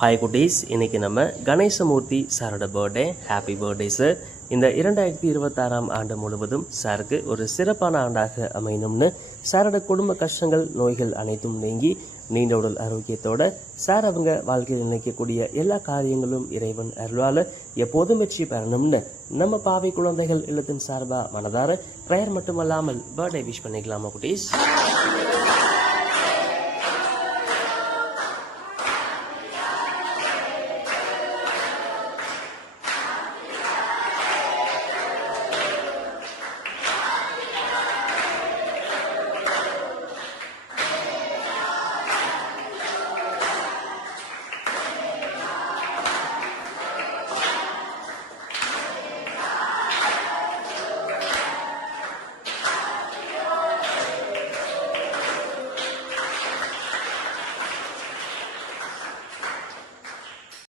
Hi குட்டீஸ், இன்றைக்கி நம்ம கணேசமூர்த்தி சாரோட பர்த்டே. Happy birthday sir. இந்த 2026ஆம் ஆண்டு முழுவதும் சாருக்கு ஒரு சிறப்பான ஆண்டாக அமையணும்னு சாரோட குடும்ப கஷ்டங்கள் நோய்கள் அனைத்தும் நீங்கி நீண்ட உடல் ஆரோக்கியத்தோட சார் அவங்க வாழ்க்கையில் நினைக்கக்கூடிய எல்லா காரியங்களும் இறைவன் அருளால் எப்போதும் வெற்றி பெறணும்னு நம்ம பாவை குழந்தைகள் இல்லத்தின் சார்பாக மனதார ப்ரேயர் மட்டுமல்லாமல் பர்த்டே விஷ் பண்ணிக்கலாமா குட்டீஸ்?